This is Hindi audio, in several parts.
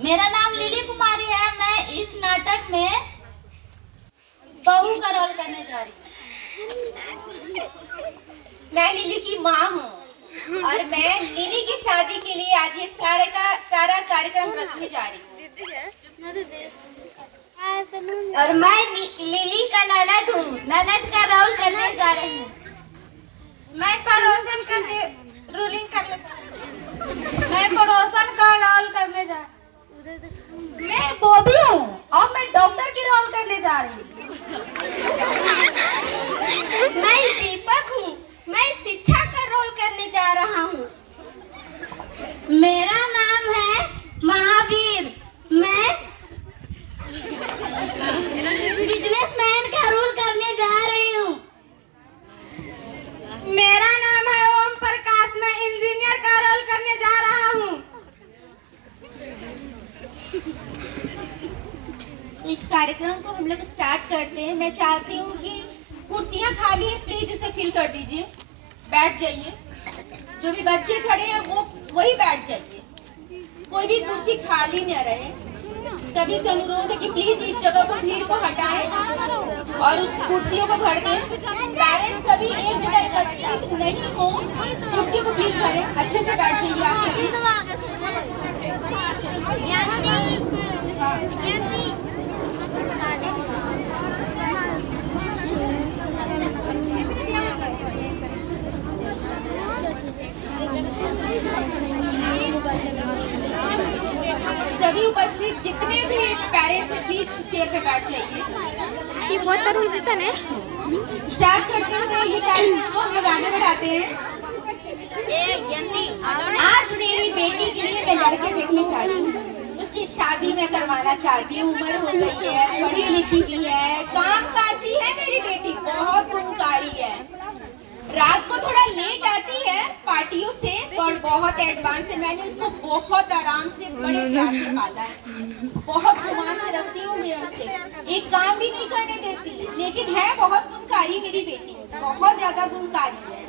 मेरा नाम लिली कुमारी है। मैं इस नाटक में बहू का रोल करने जा रही हूँ। मैं लिली की माँ हूँ और मैं लिली की शादी के लिए आज ये सारा कार्यक्रम रचने जा रही हूँ। और मैं लिली का ननद हूँ। ननद का रोल करने जा रही हूँ। मैं पड़ोसन का रोलिंग कर मैं पड़ोसन का रोल करने जा मैं बॉबी हूँ और मैं डॉक्टर की रोल करने जा रही हूँ। मैं दीपक हूँ। मैं शिक्षा का रोल करने जा रहा हूँ। मेरा नाम है महावीर। मैं बिजनेसमैन का रोल करने जा रही हूँ। मेरा नाम है ओम प्रकाश। मैं इंजीनियर का रोल करने जा रहा हूँ। इस कार्यक्रम को हम लोग स्टार्ट करते हैं। मैं चाहती हूँ कि कुर्सियाँ खाली है, प्लीज उसे फिल कर दीजिए। बैठ जाइए। जो भी बच्चे खड़े हैं वो वही बैठ जाइए। कोई भी कुर्सी खाली न रहे। सभी से अनुरोध है कि प्लीज इस जगह को भीड़ को हटाएं और उस कुर्सियों को भर दें। पेरेंट्स सभी एक जगह एकत्रित नहीं हो, कुर्सियों को प्लीज भरें। अच्छे से बैठ जाइए आप सभी। सभी उपस्थित जितने भी पेरेंट्स हैं प्लीज चेयर पे बैठ जाइए। स्टार्ट करते हुए ये कार्यक्रम को हम लोग आगे बढ़ाते हैं। आज मेरी बेटी के लिए मैं लड़के देखने जा रही हूँ। उसकी शादी मैं करवाना चाहती हूँ। उम्र हो गई है, पढ़ी लिखी भी है, कामकाजी है। मेरी बेटी बहुत गुणकारी है। रात को थोड़ा लेट आती है पार्टियों से और बहुत एडवांस है। मैंने उसको बहुत आराम से बड़े प्यार से पाला है। बहुत गुमान से रखती हूँ मैं उसे। एक काम भी नहीं करने देती, लेकिन है बहुत गुणकारी मेरी बेटी। बहुत ज्यादा गुणकारी है।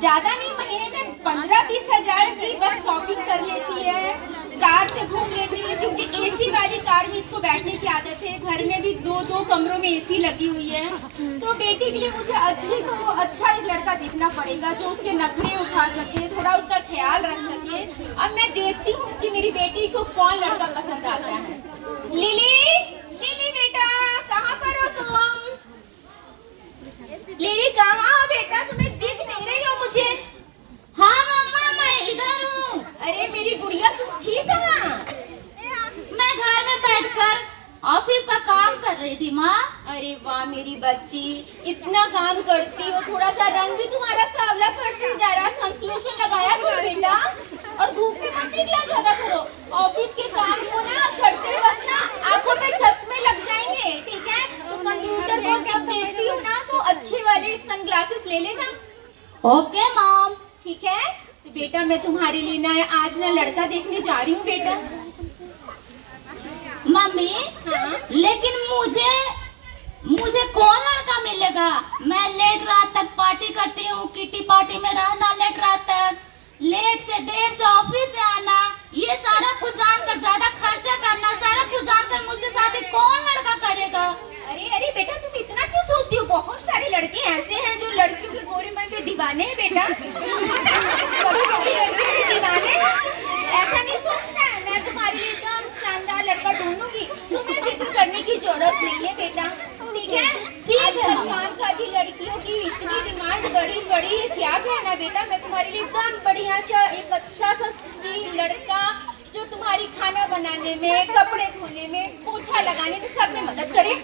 ज्यादा नहीं, महीने में 15-20 हजार की बस शॉपिंग कर लेती है। कार से घूम लेती है क्योंकि एसी वाली कार में इसको बैठने की आदत है। घर में भी 2-2 कमरों में एसी लगी हुई है। तो बेटी के लिए मुझे अच्छा एक लड़का देखना पड़ेगा जो उसके नखरे उठा सके, थोड़ा उसका ख्याल रख सके। अब मैं देखती हूँ कि मेरी बेटी को कौन लड़का पसंद आता है। लिली बेटा कहाँ पर हो तुम? लिली कहाँ हो बेटा? तुम्हें दिख नहीं रही हो मुझे। हाँ मम्मा, मैं इधर हूँ। अरे मेरी गुड़िया तुम थी कहाँ? मैं घर में बैठकर ऑफिस का काम कर रही थी माँ। अरे वाह मेरी बच्ची, इतना काम करती हो। थोड़ा सा रंग भी तुम्हारा सांवला पड़ता जा रहा। सनस्लोशन लगाया करो बेटा और धूप में मत निकला ज्यादा करो। ऑफिस के काम को ना करते वक्त ना आंखों पे चश्मे लग जाएंगे, ठीक है? तो कंप्यूटर पर जब देखती हो ना तो अच्छे वाले सनग्लासेस ले लेना। Okay mom. ठीक है? तो बेटा मैं तुम्हारे लिए ना आज ना लड़का देखने जा रही हूँ बेटा। मम्मी हाँ? लेकिन मुझे कौन लड़का मिलेगा? मैं लेट रात तक पार्टी करती हूँ, किटी पार्टी में रहना, लेट रात तक, लेट से देर से ऑफिस से आना, ये सारा कुछ जानकर, ज्यादा खर्चा करना, सारा कुछ जानकर मुझसे शादी कौन लड़का करेगा? अरे बेटा तुम इतना क्यों सोचती हो? बहुत सारे लड़के ऐसे हैं जो लड़कियों के गोरेपन पे दीवाने हैं बेटा। बड़ी बड़ी लड़कियों के दीवाने। ऐसा नहीं सोचना है। मैं तुम्हारे लिए एकदम शानदार लड़का ढूंढूंगी। तुम्हें फिक्र करने की जरूरत नहीं है बेटा, ठीक है? ठीक है। कामकाजी लड़कियों की इतनी डिमांड बड़ी है, क्या कहना बेटा? मैं तुम्हारे लिए एकदम बढ़िया सा एक अच्छा सा लड़का जो तुम्हारी खाना बनाने में, कपड़े धोने में, पोछा लगाने में, सब में मदद करे,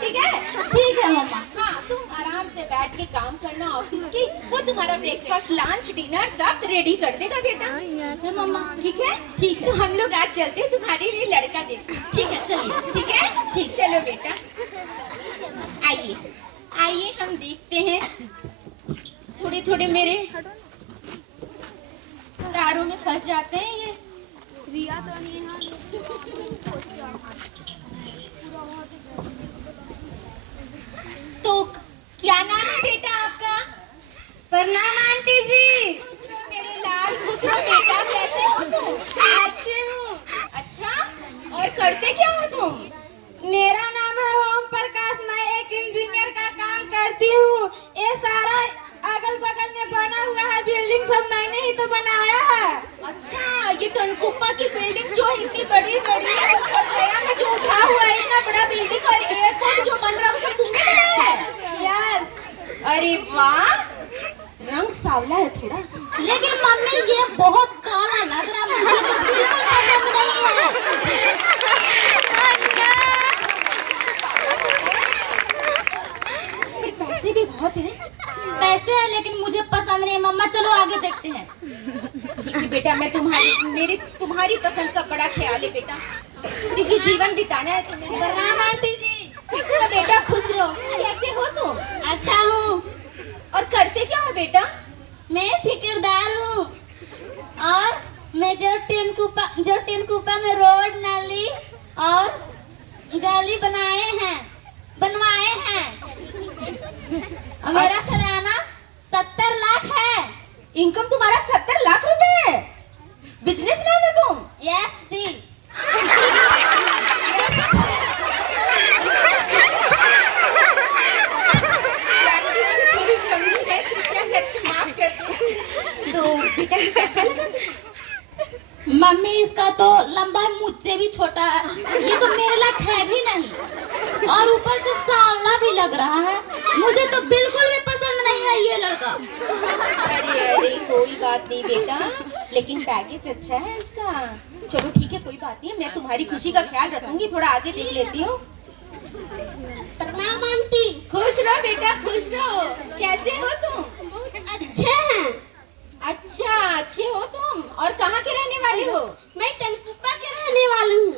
ठीक है? ठीक है मम्मा। हाँ तुम आराम से बैठ के काम करना ऑफिस की। वो तुम्हारा ब्रेकफास्ट, लंच, डिनर सब रेडी कर देगा बेटा। ठीक है मम्मा। ठीक है? ठीक है। तो हम लोग आज चलते हैं तुम्हारे लिए लड़का देखने। ठीक है चलिए। ठीक है? ठीक। चलो बेटा आइए हम देखते हैं। थोड़े मेरे तारों में फंस जाते हैं ये। तो क्या नाम है बेटा आपका? प्रणाम आंटी जी। खुश रहो मेरे लाल, खुश रहो बेटा। कैसे हो तुम? अच्छे हूँ। अच्छा करते क्या हो तुम? मेरा नाम है ओम प्रकाश, मैं एक इंजीनियर का काम करती हूँ। ये सारा अगल बगल में बना हुआ है बिल्डिंग सब मैंने ही तो बनाया है। अच्छा, ये टनकुप्पा की बिल्डिंग जो इतनी बड़ी बड़ी और गया में जो उठा हुआ है इतना बड़ा बिल्डिंग और एयरपोर्ट जो बन रहा है वो सब तुमने बनाया है? यस। अरे वाह, रंग सावला है थोड़ा। लेकिन मम्मी ये बहुत काला लग रहा है, मुझे तो बिल्कुल पसंद नहीं है। फिर पैसे भी बहुत हैं। पैसे है लेकिन मुझे पसंद नहीं है। मम्मा चलो आगे देखते हैं। ठीक है बेटा, मैं तुम्हारी पसंद का बड़ा ख्याल है बेटा, क्योंकि जीवन बिताना है तुम्हें। प्रणाम आंटी जी। तो बेटा खुश रहो। कैसे हो तुम? अच्छा हूँ, और करते क्या हो बेटा? मैं ठेकेदार हूँ और मैं जो टेनकुपा में रोड नाली और गली बनवाए हैं और मेरा सालाना 70 लाख है। इनकम तुम्हारा 70 लाख रुपए है। बिजनेसमैन हो तुम? यस दी। प्रैक्टिस की थोड़ी कमी है, कृपया करके माफ कर दो। तो बेटा ये कैसा लगा तुम्हें? मम्मी इसका तो लंबा मुझसे भी छोटा है, ये तो मेरे लायक है भी नहीं और ऊपर से सांवला भी लग रहा है। मुझे तो बिल्कुल भी पसंद नहीं है ये लड़का। अरे कोई बात नहीं बेटा, लेकिन पैकेज अच्छा है इसका। चलो ठीक है, कोई बात नहीं, मैं तुम्हारी खुशी का ख्याल रखूंगी। थोड़ा आगे देख लेती हूँ। प्रणाम आंटी। खुश रहो बेटा, खुश रहो। कैसे हो तुम? बहुत अच्छे हैं। अच्छा, अच्छे हो तुम। और कहाँ के रहने वाले हो? मैं टनकुप्पा के रहने वाली हूँ।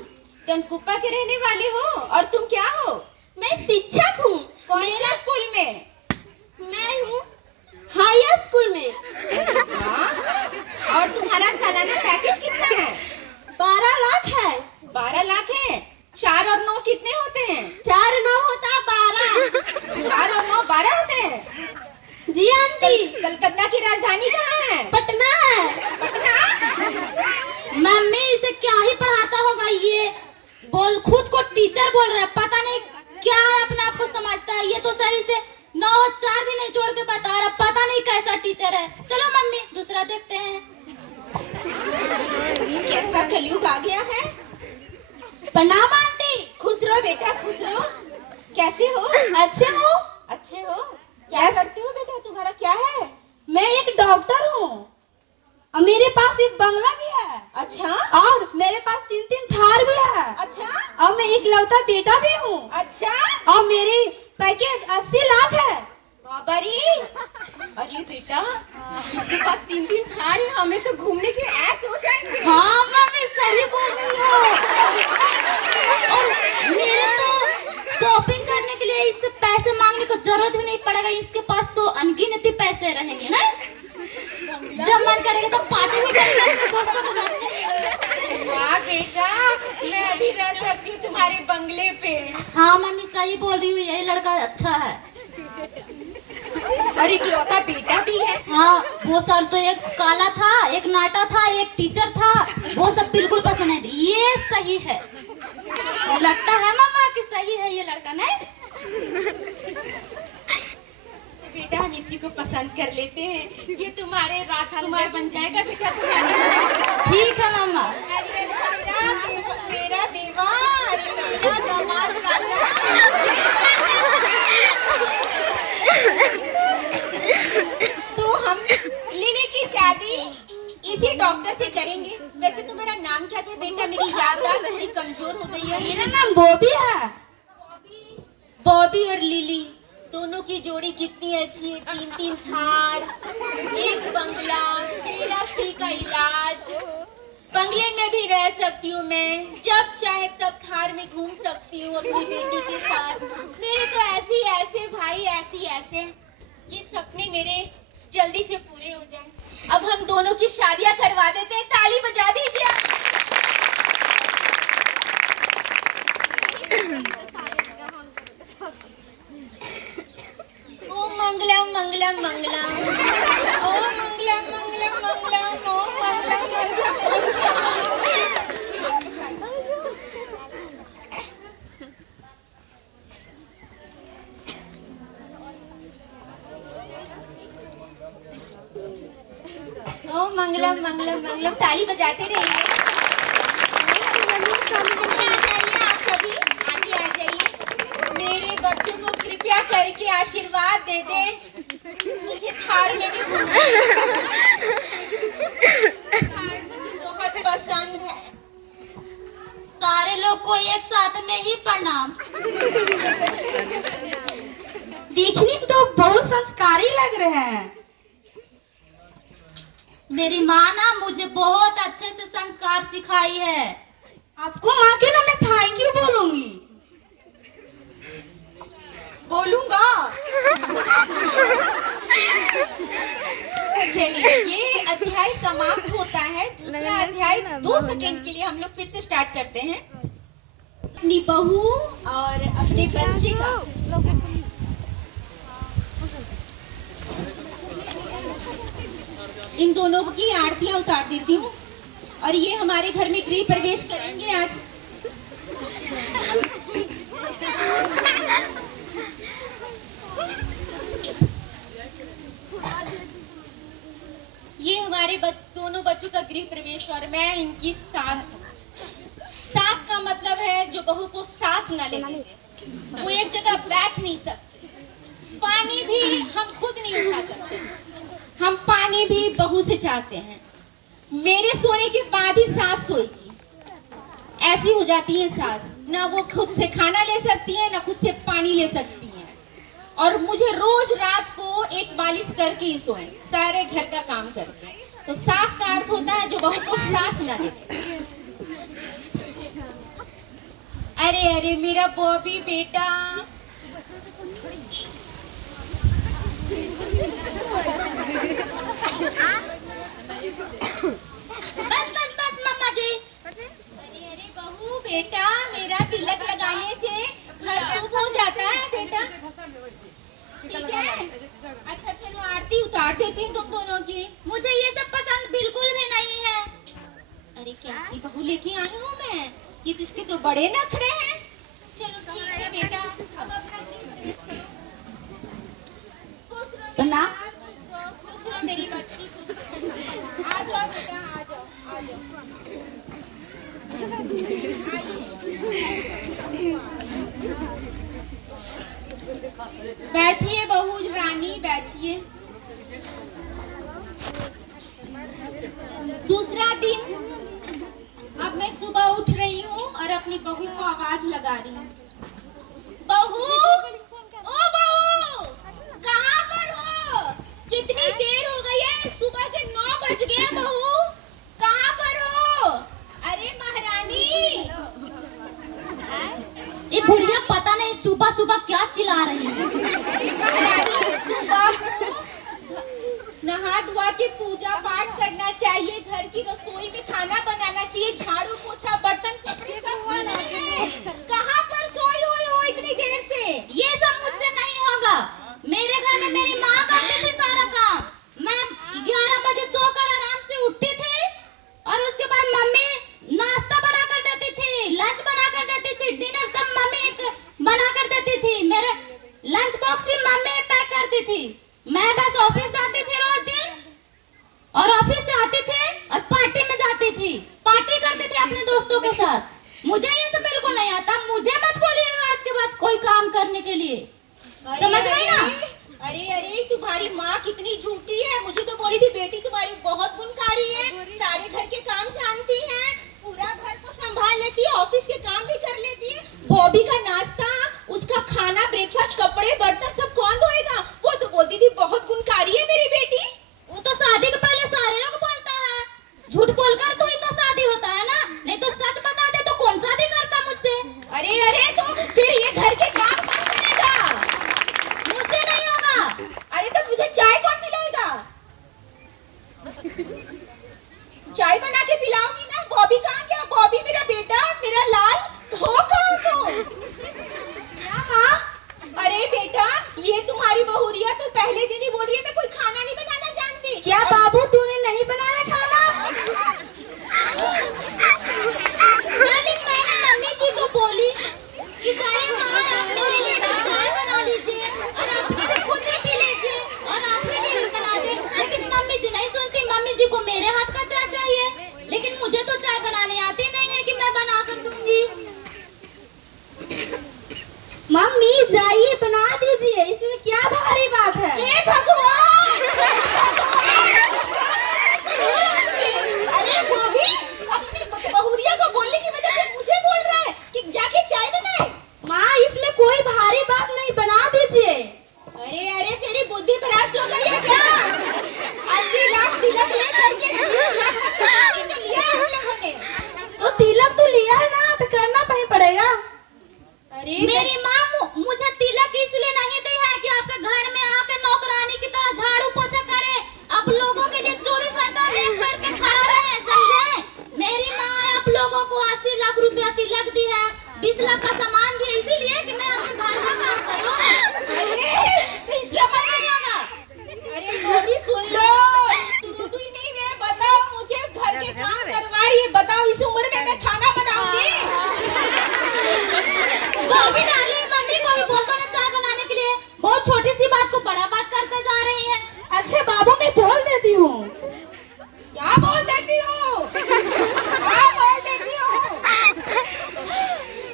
टनकुप्पा के रहने वाले हो। और तुम क्या हो? मैं शिक्षक हूँ। कौन से स्कूल में? मैं हूँ हाई स्कूल में। अरे वाह। और तुम्हारा सालाना पैकेज कितना है? 12 लाख है। 12 लाख है। 4 और 9 कितने होते हैं? 4 9 होता 12। 4 और 9 12 होते हैं। जी आंटी। कलकत्ता की राजधानी कहाँ है? पटना है। पटना। मम्मी इसे क्या ही पढ़ाता होगा ये, बोल खुद को टीचर बोल रहा है। पता नहीं क्या है, अपने आप को समझता है। ये तो सही से 9 और 4 भी नहीं जोड़ के बता रहा। पता नहीं कैसा टीचर है। चलो मम्मी दूसरा देखते हैं। कैसा कलयुग आ गया है। प्रणाम आंटी। खुश रहो बेटा, खुश रहो। कैसे हो? अच्छे हो? अच्छे हो। क्या करते हो बेटा, तुम्हारा क्या है? मैं एक डॉक्टर हूँ और मेरे पास एक बंगला भी है। अच्छा और मेरे पास 3 थार भी है। अच्छा और मैं एक लौता बेटा भी हूँ। अच्छा। और मेरी पैकेज 80 लाख है। बाबा रे। अरे बेटा, इसके पास 3 थार है, हमें तो घूमने के ऐश हो जाएंगे। हाँ मम्मी सही बोल रही हो। और मेरे तो शॉपिंग करने के लिए इससे पैसे मांगने को जरूरत भी नहीं पड़ेगा। इसके पास तो अनगिनती पैसे रहेंगे ना। जब मन करेगा तो पार्टी भी करेगा अपने दोस्तों के साथ। वाह बेटा, मैं भी रह सकती हूँ तुम्हारे बंगले पे। हाँ मम्मी सही बोल रही हूँ, यही लड़का अच्छा है। और इकलौता बेटा भी है। हाँ वो सर तो एक काला था, एक नाटा था, एक टीचर था, वो सब बिल्कुल पसंद नहीं। ये सही है, लगता है मम्मा कि सही है ये लड़का नहीं। तो बेटा हम इसी को पसंद कर लेते हैं, ये तुम्हारे राजकुमार बन जाएगा बेटा। ठीक है मम्मा। अरे मेरा देवा, अरे मेरा दामाद राजा। तो हम लिली की शादी इसी डॉक्टर से करेंगे। वैसे तुम्हारा नाम क्या था बेटा? मेरी याददाश्त थोड़ी कमजोर हो गई है। मेरा नाम बॉबी है। बॉबी और लिली दोनों की जोड़ी कितनी अच्छी है। 3 थार, एक बंगला, मेरा फ्री का इलाज। बंगले में भी रह सकती हूँ मैं, जब चाहे तब थार में घूम सकती हूँ अपनी बेटी के साथ। मेरे तो ऐसे भाई ऐसे ये सपने मेरे जल्दी से पूरे हो जाएं। अब हम दोनों की शादियां करवा देते हैं। ताली बजा दीजिए। ओम मंगलम मंगलम मंगलम, ओम मंगलम मंगलम मंगलम, ओम मंगलम मंगलम। ओम मंगलम मंगलम मंगलम। ताली बजाते रहिए। आ जाइए आप सभी, आगे आ जाइए। मेरे बच्चों को कृपया करके आशीर्वाद दे दे। मुझे थार में भी घूमना थार मुझे बहुत पसंद है। सारे लोग को एक साथ में ही प्रणाम। देखने में तो बहुत संस्कारी लग रहे हैं। मेरी माँ ना मुझे बहुत अच्छे से संस्कार सिखाई है। आपको माँ के नाम में थैंक यू बोलूंगी। बोलूंगा। चलिए, ये अध्याय समाप्त होता है। दूसरा अध्याय 2 सेकंड के लिए हम लोग फिर से स्टार्ट करते हैं। अपनी बहू और अपने बच्चे का इन दोनों की आरतियां उतार देती हूँ और ये हमारे घर में गृह प्रवेश करेंगे आज। ये हमारे दोनों बच्चों का गृह प्रवेश और मैं इनकी सास हूँ। सास का मतलब है जो बहू को सांस न लेने दे। वो एक जगह बैठ नहीं सकती। पानी भी हम खुद नहीं उठा सकते। हम पानी भी बहू से चाहते हैं। मेरे सोने के बाद ही सास सोएगी। ऐसी हो जाती है सास, ना वो खुद से खाना ले सकती है ना खुद से पानी ले सकती है। और मुझे रोज रात को एक मालिश करके ही सोए, सारे घर का काम करके। तो सास का अर्थ होता है जो बहू को सांस न ले। अरे अरे मेरा बॉबी बेटा, बस बस बस मम्मा जी। अरे अरे बहू बेटा, मेरा तिलक लगाने से घर शुभ हो जाता है बेटा। ठीक है? अच्छा चलो आरती उतार देती हूँ तुम दोनों की। मुझे ये सब पसंद बिल्कुल भी नहीं है। अरे कैसी बहू लेके आई हूँ मैं, ये तो इसके तो बड़े नखरे हैं। चलो ठीक है बेटा, अब अपना प्रवेश करो। खुश रहो तो ना? बेटा, खुश रहो मेरी बच्ची, खुश रहो। आ जाओ बेटा, आ जाओ, आ जाओ। बैठिए बहू रानी, बैठिए। दूसरा दिन, अब मैं सुबह उठ रही हूँ और अपनी बहू को आवाज लगा रही हूँ। बहू, ओ बहू, कहाँ पर हो? कितनी देर हो गई है, सुबह के 9 बज गए। बहू कहाँ पर हो? अरे महारानी। ये बुढ़िया पता नहीं सुबह सुबह क्या चिल्ला रही है। महारानी, सुबह को नहा धोआ के पूजा पाठ करना चाहिए, घर की रसोई में खाना बनाना चाहिए, झाड़ू पोछा बर्तन कपड़े सब करना है। कहाँ पर सोई हुई हो इतनी देर से? ये सब मुझसे नहीं होगा। मेरे घर में मेरी माँ करती थी सारा काम। मैं 11 बजे सोकर आराम से उठती थी और उसके बाद मम्मी नाश्ता बना कर देती थी, लंच बना कर देती थी, डिनर सब मम्मी बना कर देती थी। मेरे लंच बॉक्स भी मम्मी पैक करती थी। मैं बस ऑफिस जाती थी रोज दिन और ऑफिस से आती थी और पार्टी में जाती थी, पार्टी करती थी अपने दोस्तों के साथ। मुझे ये सब बिल्कुल नहीं आता। मुझे मत बोलिएगा आज के बाद कोई काम करने के लिए। समझ गई ना? अरे अरे तुम्हारी माँ कितनी झूठी है। मुझे तो बोली थी बेटी तुम्हारी बहुत गुणकारी है, सारे घर के काम जानती है, पूरा घर को संभाल लेती है, ऑफिस के काम भी कर लेती है। बॉबी का नाश्ता, उसका खाना, ब्रेकफास्ट, कपड़े बर्तन सब कौन धोएगा? वो तो बोलती थी बहुत गुणकारी है मेरी बेटी। वो तो शादी के पहले सारे लोग बोलता है। झूठ बोलकर तो ही तो शादी होता है ना, नहीं तो सच बता दे तो कौन शादी करता मुझसे। अरे अरे तो फिर ये घर के काम कौन करेगा? मुझसे नहीं होगा। अरे तो मुझे चाय कौन पिलाएगा? चाय बना के पिलाओगी ना? बॉबी कहाँ गया? बॉबी मेरा बेटा, मेरा लाल, हो कहाँ तो? क्या माँ? अरे बेटा,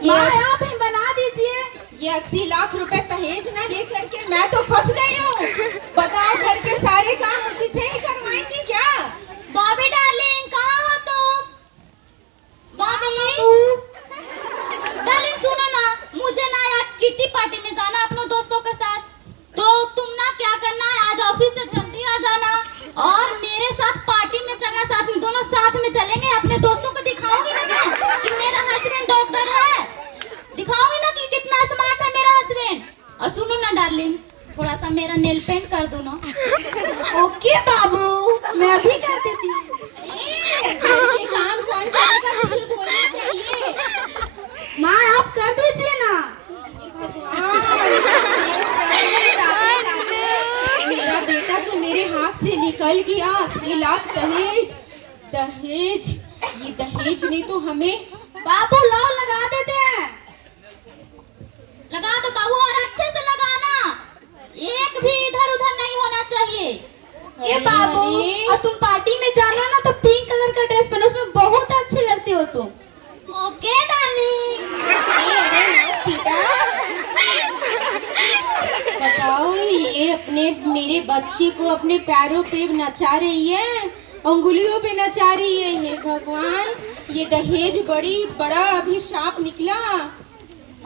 माँ आप ही बना दीजिए। ये 80 लाख रुपए दहेज ना लेकर के मैं तो फंस गई हूँ। बताओ घर के सारे काम मुझे से ही करवाएंगी क्या? बॉबी डार्लिंग कहाँ हो तुम? बॉबी डार्लिंग सुनो ना, मुझे ना आज किट्टी पार्टी में जाना अपने दोस्तों के साथ। तो तुम ना क्या करना है, आज ऑफिस से जल्दी आ जाना और मेरे साथ पार्टी में चलना, साथ में दोनों साथ में चलेंगे। अपने दोस्तों को दिखाऊंगी ना मैं कि मेरा हस्बैंड डॉक्टर है, दिखाऊंगी ना कि कितना स्मार्ट है मेरा हस्बैंड। और सुनो ना डार्लिंग, थोड़ा सा मेरा नेल पेंट कर दो ना। ओके बाबू, मैं अभी कर देती हूँ। घर के काम कौन करेगा मुझे बोलना चाहिए। माँ आप कर दीजिए ना। मेरा बेटा तो मेरे हाथ से निकल गया। 80 लाख दहेज दहेज, ये दहेज ने तो हमें। बाबू लौ लगा देते हैं। लगा दो बाबू, और अच्छे से लगाना, एक भी इधर उधर नहीं होना चाहिए। ये बाबू, और तुम पार्टी में जाना ना तो पिंक कलर का ड्रेस पहनो, उसमें बहुत अच्छे लगते हो तुम। Okay darling. बताओ, ये अपने मेरे बच्चे को अपने पैरों पे नचा रही है, उंगलियों पे नचा रही है। हे भगवान, ये दहेज बड़ा अभिशाप निकला।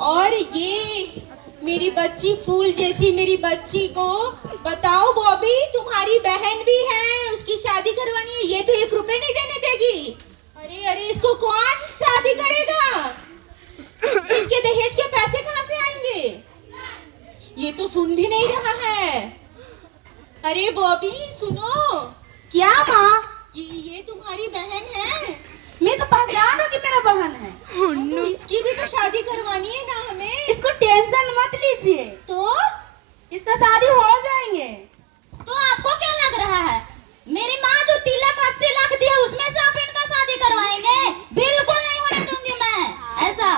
और ये मेरी बच्ची फूल जैसी मेरी बच्ची को, बताओ बॉबी तुम्हारी बहन भी है, उसकी शादी करवानी है, ये तो 1 रुपए नहीं देने देगी। अरे अरे, इसको कौन शादी करेगा? इसके दहेज के पैसे कहाँ से आएंगे? ये तो सुन भी नहीं रहा है। अरे बॉबी सुनो। क्या माँ? ये तुम्हारी बहन है। मैं तो पहचान हूँ कि मेरा बहन है। तो इसकी भी तो शादी करवानी है ना हमें। इसको टेंशन मत लीजिए, तो इसका शादी हो जाएंगे। तो आपको क्या लग रहा है, मेरी माँ जो तिलक 80 लाख दी है उसमें से आप इनका शादी करवाएंगे? बिल्कुल नहीं होने दूंगी मैं ऐसा।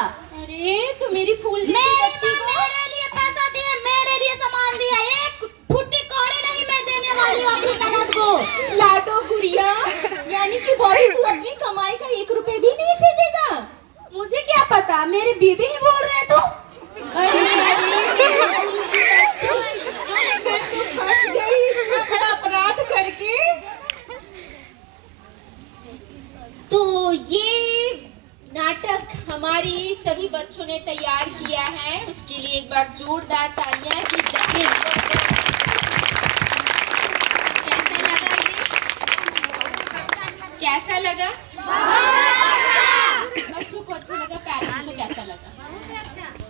अरे तो मेरी फूल जैसी मेरी बच्ची माँ को। मेरे लिए पैसा दी है, मेरे लिए सामान दिया, एक फुट्टी कौड़ी नहीं मैं देने वाली हूँ अपनी ननद को। लाडो गुड़िया, यानी कि बॉबी तू अपनी कमाई का 1 रुपए भी नहीं दे देगा? मुझे क्या पता, मेरी बीबी ही बोल रहे हैं तो। अरे बच्ची, मैं तो फंस गई इतना बड़ा अपराध करके। तो ये नाटक हमारी सभी बच्चों ने तैयार किया है, उसके लिए एक बार जोरदार तालियां कि दहेज। कैसा लगा ये? कैसा लगा? बच्चों को अच्छा लगा, पेरेंट्स को कैसा लगा?